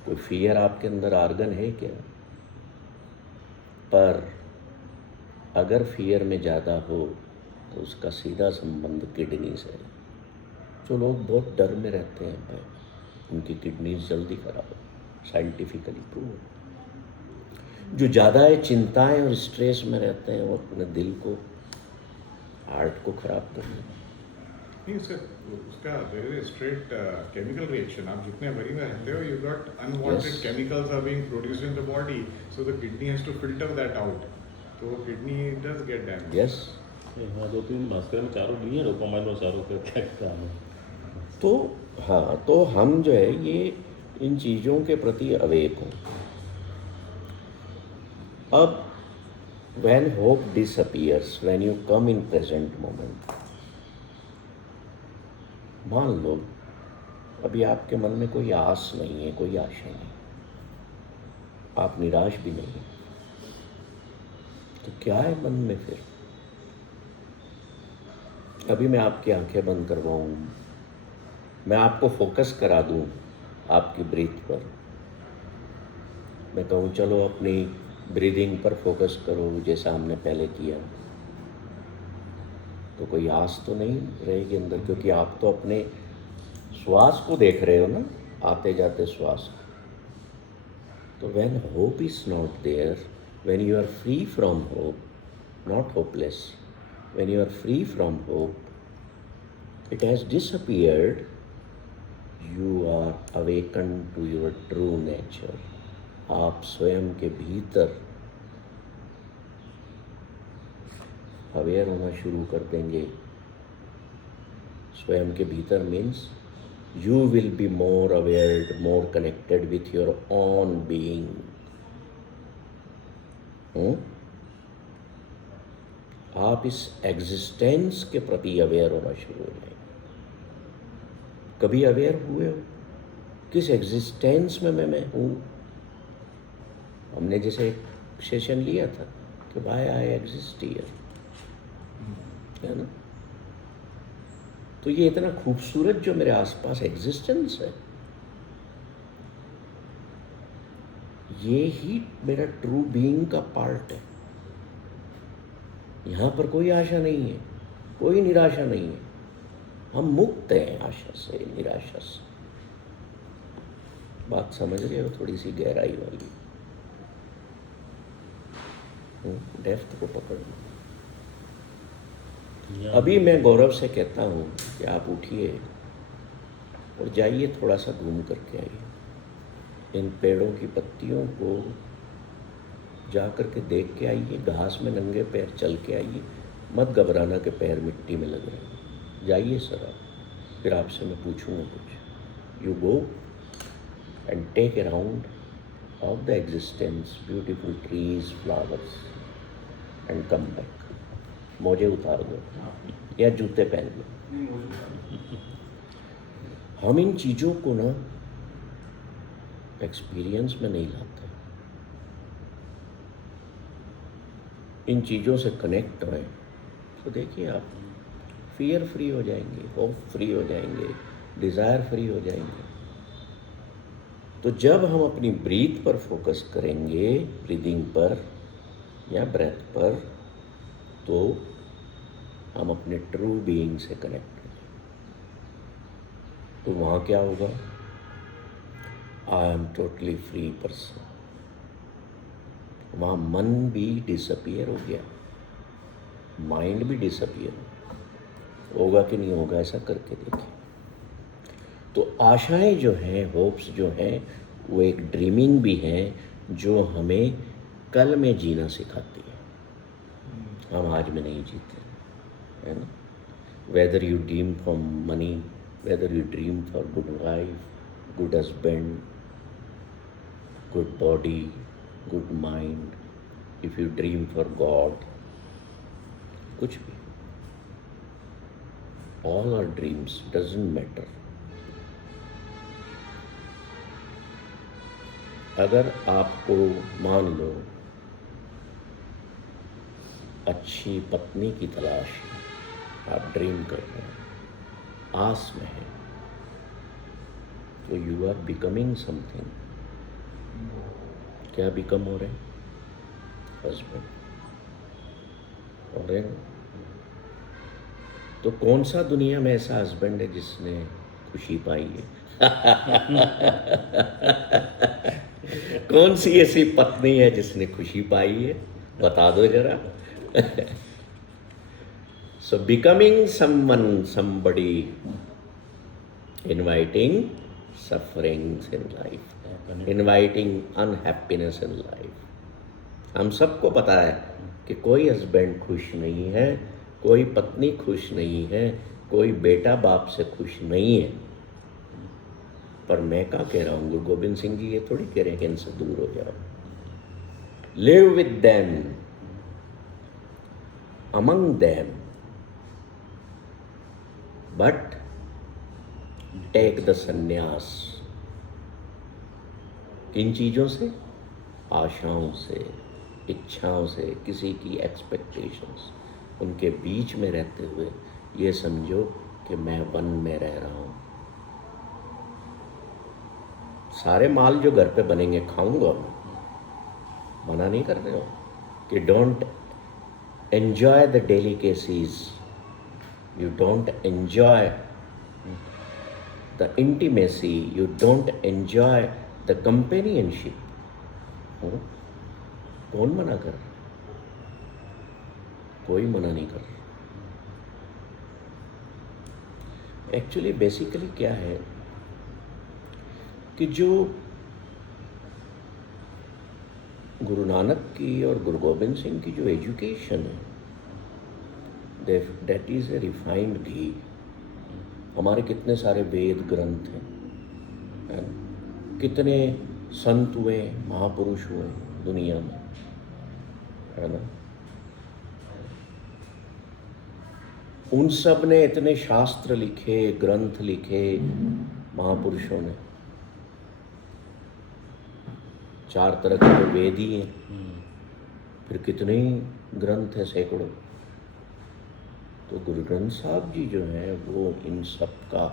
कोई फियर आपके अंदर आर्गन है क्या? पर अगर फियर में ज़्यादा हो तो उसका सीधा संबंध किडनी से है। जो लोग बहुत डर में रहते हैं भाई, उनकी किडनीज जल्दी खराब हो, साइंटिफिकली प्रूव। जो ज़्यादा चिंताएं और स्ट्रेस में रहते हैं वो अपने दिल को, हार्ट को खराब कर लेते हैं। नहीं उसका उसका there is straight chemical reaction. आप जितने वरी में रहते हो, you got unwanted Yes. Chemicals are being produced in the body, so the kidney has to filter that out. तो kidney does get damage. Yes. हाँ 2-3 भास्कर में चारों लिए डोपामाइन और चारों का क्या काम है। तो हाँ, तो हम जो है ये इन चीज़ों के प्रति अवेक हों. अब when hope disappears, when you come in present moment, मान लो अभी आपके मन में कोई आस नहीं है, कोई आशा नहीं, आप निराश भी नहीं हैं, तो क्या है मन में फिर? अभी मैं आपकी आंखें बंद करवाऊँ, मैं आपको फोकस करा दूँ आपकी ब्रीथ पर, मैं कहूँ चलो अपनी ब्रीदिंग पर फोकस करो जैसा हमने पहले किया, तो कोई आस तो नहीं रहेगी अंदर, क्योंकि आप तो अपने श्वास को देख रहे हो ना, आते जाते श्वास. तो when hope is not there, when you are free from hope, not hopeless, when you are free from hope, it has disappeared, you are awaken to your true nature. आप स्वयं के भीतर अवेयर होना शुरू कर देंगे. स्वयं के भीतर means you will be more aware, more connected with your own being. आप इस एग्जिस्टेंस के प्रति अवेयर होना शुरू हो जाएंगे. कभी अवेयर हुए हो किस एग्जिस्टेंस में मैं हूँ? हमने जैसे एक सेशन लिया था कि वाई आई एग्जिस्ट हियर, है ना. तो ये इतना खूबसूरत जो मेरे आसपास एग्जिस्टेंस है, ये ही मेरा ट्रू बीइंग का पार्ट है. यहाँ पर कोई आशा नहीं है, कोई निराशा नहीं है. हम मुक्त हैं आशा से, निराशा से. बात समझ रहे हो? थोड़ी सी गहराई वाली, डेप्थ को पकड़ना. अभी मैं गौरव से कहता हूँ कि आप उठिए और जाइए, थोड़ा सा घूम करके आइए. इन पेड़ों की पत्तियों को जा कर के देख के आइए, घास में नंगे पैर चल के आइए. मत घबराना कि पैर मिट्टी में लग रहे हैं. जाइए सर आप, फिर आपसे मैं पूछूंगा कुछ. You go and take a round of the existence, beautiful trees, flowers, and come back. मोजे उतार दो या जूते पहन लो. हम इन चीज़ों को ना एक्सपीरियंस में नहीं लाते. इन चीज़ों से कनेक्ट होएं तो देखिए आप फियर फ्री हो जाएंगे, होप फ्री हो जाएंगे, डिज़ायर फ्री हो जाएंगे. तो जब हम अपनी ब्रीथ पर फोकस करेंगे, ब्रीदिंग पर या ब्रेथ पर, तो हम अपने ट्रू बीइंग से कनेक्ट होंगे. तो वहाँ क्या होगा? I am totally free person. वहाँ मन भी डिसअपियर हो गया, माइंड भी डिसअपियर होगा कि नहीं होगा, ऐसा करके देखिए. तो आशाएं जो हैं, होप्स जो हैं, वो एक ड्रीमिंग भी हैं जो हमें कल में जीना सिखाती है. हम आज में नहीं जीते, है ना. Whether you dream for money, whether you dream for good wife, good husband, good body, good mind, if you dream for God, कुछ भी, all are dreams, doesn't matter. अगर आपको मान लो अच्छी पत्नी की तलाश है, आप ड्रीम कर रहे हैं, आस में है, तो यू आर बिकमिंग समथिंग. क्या बिकम हो रहे हैं? हस्बैंड हो रहे हैं. तो कौन सा दुनिया में ऐसा हस्बैंड है जिसने खुशी पाई है? कौन सी ऐसी पत्नी है जिसने खुशी पाई है? बता दो जरा. So becoming someone, somebody, inviting sufferings in life, inviting unhappiness in life. हम सबको पता है कि कोई हस्बैंड खुश नहीं है, कोई पत्नी खुश नहीं है, कोई बेटा बाप से खुश नहीं है। पर मैं क्या कह रहा हूँ, गुरु गोविंद सिंह जी ये थोड़ी कह रहे हैं कि इनसे दूर हो जाओ। Live with them, among them, but take the sannyas. किन चीज़ों से? आशाओं से, इच्छाओं से, किसी की एक्सपेक्टेशंस, उनके बीच में रहते हुए ये समझो कि मैं वन में रह रहा हूँ। सारे माल जो घर पे बनेंगे खाऊंगा मैं, मना नहीं कर रहे हो कि don't enjoy the delicacies, you don't enjoy the intimacy, you don't enjoy the companionship. कौन मना कर रहा? कोई मना नहीं कर रहा। एक्चुअली बेसिकली क्या है कि जो गुरु नानक की और गुरु गोविंद सिंह की जो एजुकेशन है, दैट इज ए रिफाइंड घी। हमारे कितने सारे वेद ग्रंथ हैं, कितने संत हुए, महापुरुष हुए दुनिया में, है ना। उन सब ने इतने शास्त्र लिखे, ग्रंथ लिखे महापुरुषों ने। 4 तरह के तो वेद ही हैं, फिर कितने ही ग्रंथ हैं, सैकड़ों। तो गुरु ग्रंथ साहब जी जो हैं वो इन सब का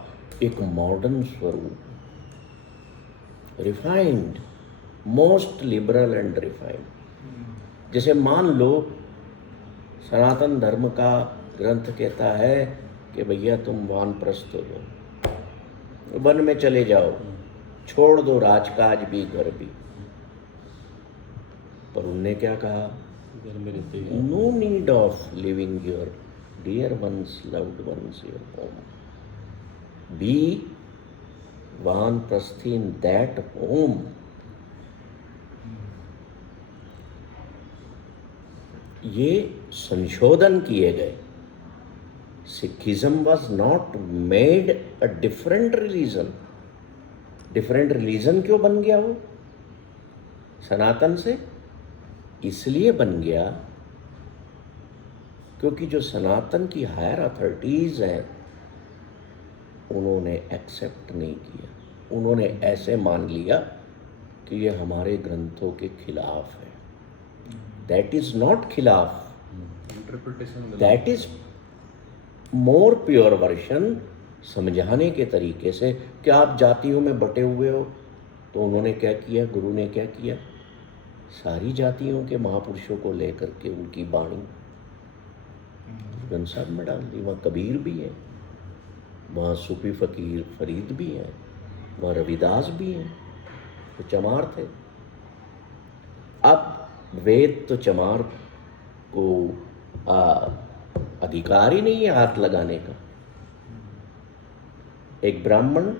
एक मॉडर्न स्वरूप, refined, most liberal and refined. जैसे मान लो सनातन धर्म का ग्रंथ कहता है कि भैया तुम वानप्रस्थ हो जाओ, वन में चले जाओ, छोड़ दो राजकाज भी, घर भी। पर उनने क्या कहा? No need of living your dear ones, loved ones, your home. Be vanaprasthi in that home. ये संशोधन किए गए। Sikhism was not made a different religion. Different religion क्यों बन गया वो सनातन से? इसलिए बन गया क्योंकि जो सनातन की हायर अथॉरिटीज हैं उन्होंने एक्सेप्ट नहीं किया। उन्होंने ऐसे मान लिया कि ये हमारे ग्रंथों के खिलाफ है। दैट इज नॉट खिलाफ, that is more pure version, समझाने के तरीके से कि आप जातियों में बटे हुए हो। तो उन्होंने क्या किया, गुरु ने क्या किया, सारी जातियों के महापुरुषों को लेकर के उनकी वाणी ग्रंथ साहब में डाल दी। वहाँ कबीर भी है, वहाँ सूफी फकीर फरीद भी है, वहाँ रविदास भी हैं, तो चमार थे। अब वेद तो चमार को अधिकार ही नहीं है हाथ लगाने का। एक ब्राह्मण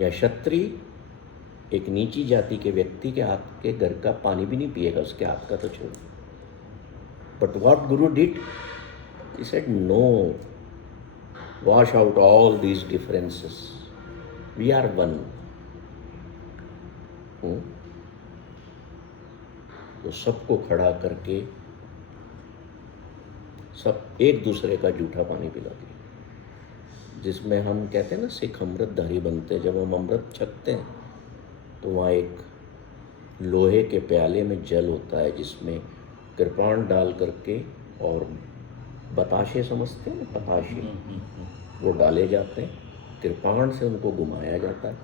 या क्षत्रिय एक नीची जाति के व्यक्ति के हाथ के घर का पानी भी नहीं पिएगा, उसके हाथ का तो छोड़। But what guru did, he said no, wash out all these differences, we are one. तो सबको खड़ा करके सब एक दूसरे का जूठा पानी पिला दिया। जिसमें हम कहते हैं ना सिख अमृतधारी बनते हैं। जब हम अमृत छकते हैं तो वहाँ एक लोहे के प्याले में जल होता है जिसमें कृपाण डाल करके और बताशे, समझते हैं ना बताशे, वो डाले जाते हैं। कृपाण से उनको घुमाया जाता है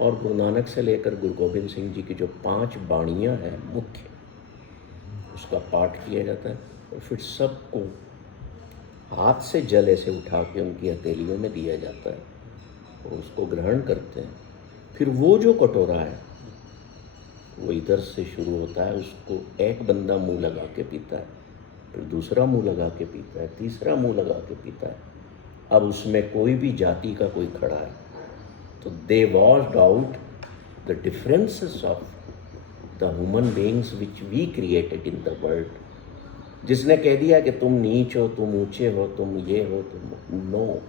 और गुरु नानक से लेकर गुरु गोविंद सिंह जी की जो 5 बाणियाँ हैं मुख्य, उसका पाठ किया जाता है। और फिर सबको हाथ से जल ऐसे उठा के उनकी हथेलियों में दिया जाता है और उसको ग्रहण करते हैं। फिर वो जो कटोरा है वो इधर से शुरू होता है, उसको एक बंदा मुंह लगा के पीता है, फिर दूसरा मुंह लगा के पीता है, तीसरा मुंह लगा के पीता है। अब उसमें कोई भी जाति का कोई खड़ा है तो they washed out the differences of the human beings which we created in the world. जिसने कह दिया कि तुम नीच हो, तुम ऊंचे हो, तुम ये हो, तुम no.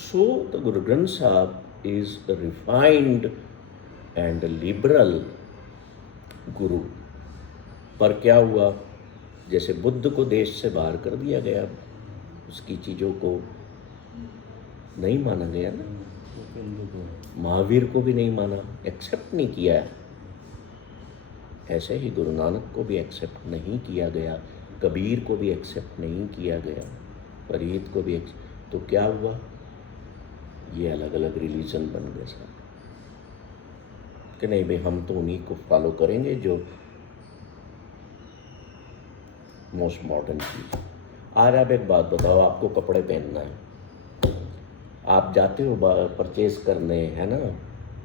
So the Guru Granth साहब इज रिफाइंड एंड लिबरल गुरु। पर क्या हुआ, जैसे बुद्ध को देश से बाहर कर दिया गया, उसकी चीज़ों को नहीं माना गया ना, महावीर को भी नहीं माना, एक्सेप्ट नहीं किया। ऐसे ही गुरु नानक को भी एक्सेप्ट नहीं किया गया, कबीर को भी एक्सेप्ट नहीं किया गया, फरीद को भी तो क्या हुआ, ये अलग अलग रिलीजन बन गए साहब कि नहीं भाई हम तो उन्हीं को फॉलो करेंगे जो मोस्ट मॉडर्न चीज़। आज आप एक बात बताओ, आपको कपड़े पहनना है, आप जाते हो परचेज करने, है ना,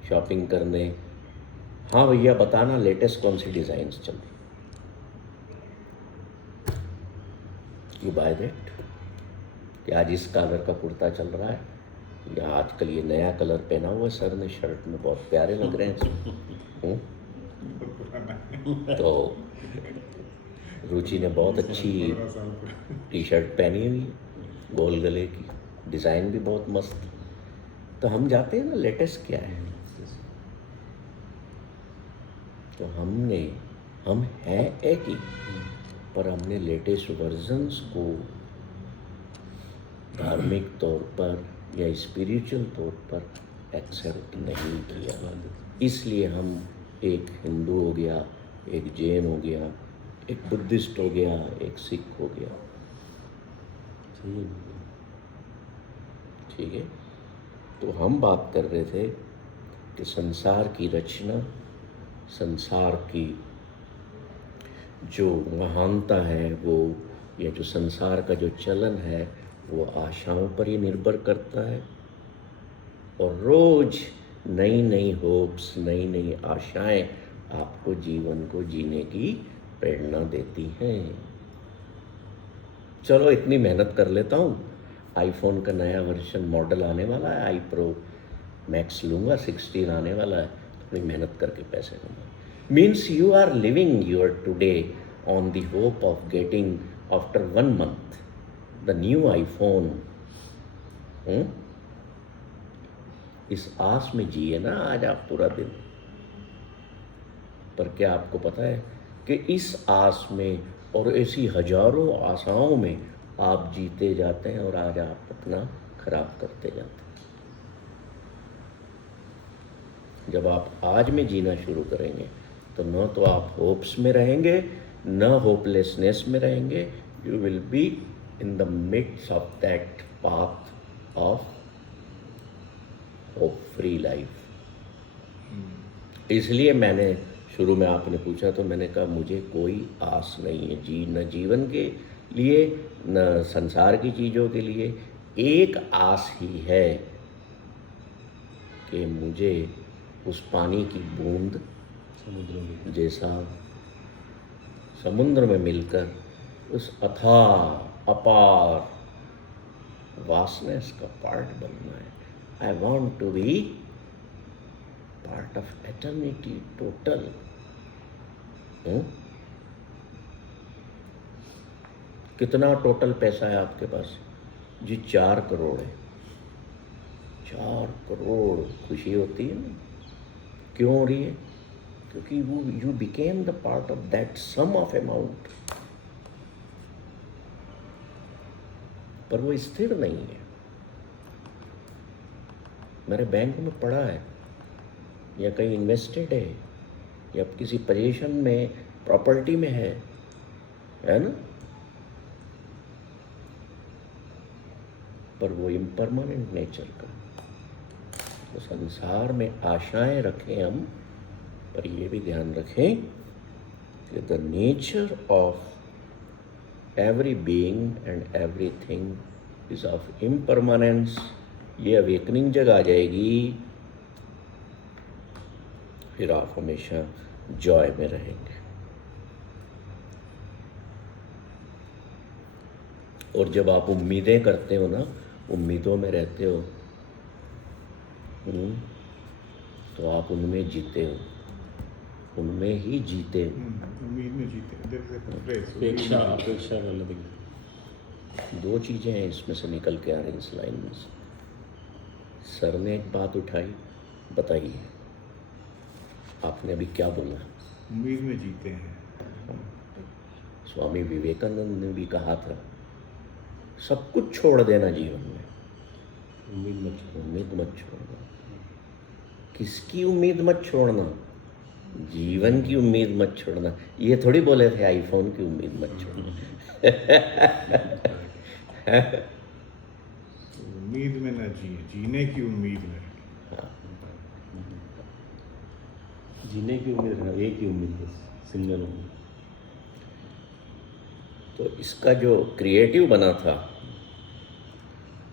शॉपिंग करने, हाँ भैया बताना लेटेस्ट कौन सी डिज़ाइंस चल रही, यू बाय दैट, कि आज इस कलर का कुर्ता चल रहा है, या आजकल ये नया कलर पहना हुआ सर ने शर्ट में, बहुत प्यारे लग रहे हैं। तो रुचि ने बहुत अच्छी टी शर्ट पहनी हुई है, गोल गले की, डिज़ाइन भी बहुत मस्त। तो हम जाते हैं ना लेटेस्ट क्या है, तो हम हैं एक ही, पर हमने लेटेस्ट वर्जन्स को धार्मिक तौर पर या स्पिरिचुअल तौर पर एक्सेप्ट नहीं किया। इसलिए हम एक हिंदू हो गया, एक जैन हो गया, एक बुद्धिस्ट हो गया, एक सिख हो गया। ठीक है, तो हम बात कर रहे थे कि संसार की रचना, संसार की जो महानता है वो, या जो संसार का जो चलन है वो आशाओं पर ही निर्भर करता है, और रोज नई नई होप्स, नई नई आशाएं आपको जीवन को जीने की प्रेरणा देती हैं। चलो इतनी मेहनत कर लेता हूँ, आईफोन का नया वर्जन मॉडल आने वाला है, आई प्रो मैक्स लूँगा, 16 आने वाला है, थोड़ी मेहनत करके पैसे कमाऊँ। Means you are living your today on the hope of getting after 1 month the new iPhone. इस आस में जिए ना आज आप पूरा दिन। पर क्या आपको पता है कि इस आस में और ऐसी हजारों आशाओं में आप जीते जाते हैं और आज आप अपना खराब करते जाते हैं। जब आप आज में जीना शुरू करेंगे तो न तो आप होप्स में रहेंगे, न होपलेसनेस में रहेंगे, you will be in the midst of that path of hope free life. इसलिए मैंने शुरू में, आपने पूछा तो मैंने कहा मुझे कोई आस नहीं है न जीवन के लिए, न संसार की चीज़ों के लिए। एक आस ही है कि मुझे उस पानी की बूंद जैसा समुद्र में मिलकर उस अथाह अपार वासनेस का पार्ट बनना है। I want to be part of eternity total. कितना टोटल पैसा है आपके पास जी? 4 करोड़ है। 4 करोड़ खुशी होती है ना? क्यों हो रही है? क्योंकि वो you became the part of that sum of amount. पर वो स्थिर नहीं है। मेरे बैंक में पड़ा है या कहीं इन्वेस्टेड है या किसी पोजीशन में, प्रॉपर्टी में है ना? पर वो इम्परमानेंट नेचर का। तो संसार में आशाएं रखें हम, पर ये भी ध्यान रखें कि the nature of every being and everything is of impermanence. ये अवेकनिंग जग आ जाएगी, फिर आप हमेशा जॉय में रहेंगे। और जब आप उम्मीदें करते हो ना, उम्मीदों में रहते हो, तो आप उनमें जीते हो, उनमें ही जीते हो। उम्मीद में जीते हैं। There is a phrase, अपेक्षा उम्मीद में अपेक्षा कर लेते हैं। दो चीज़ें हैं इसमें से निकल के आ रही इस लाइन में से। सर ने एक बात उठाई, बताइए आपने अभी क्या बोला। उम्मीद में जीते हैं। स्वामी विवेकानंद ने भी कहा था, सब कुछ छोड़ देना जीवन में, उम्मीद मत छोड़ना। किसकी उम्मीद मत छोड़ना? जीवन की उम्मीद मत छोड़ना। ये थोड़ी बोले थे आईफोन की उम्मीद मत छोड़ना। उम्मीद में न जिए, जीने की उम्मीद में। जीने की उम्मीद रखना, एक ही उम्मीद बस, सिंगल उम्मीद। तो इसका जो क्रिएटिव बना था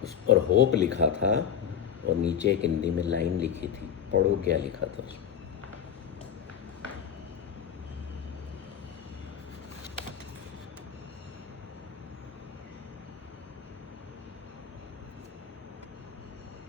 उस पर होप लिखा था, और नीचे एक हिंदी में लाइन लिखी थी, पढ़ो क्या लिखा था उसमें।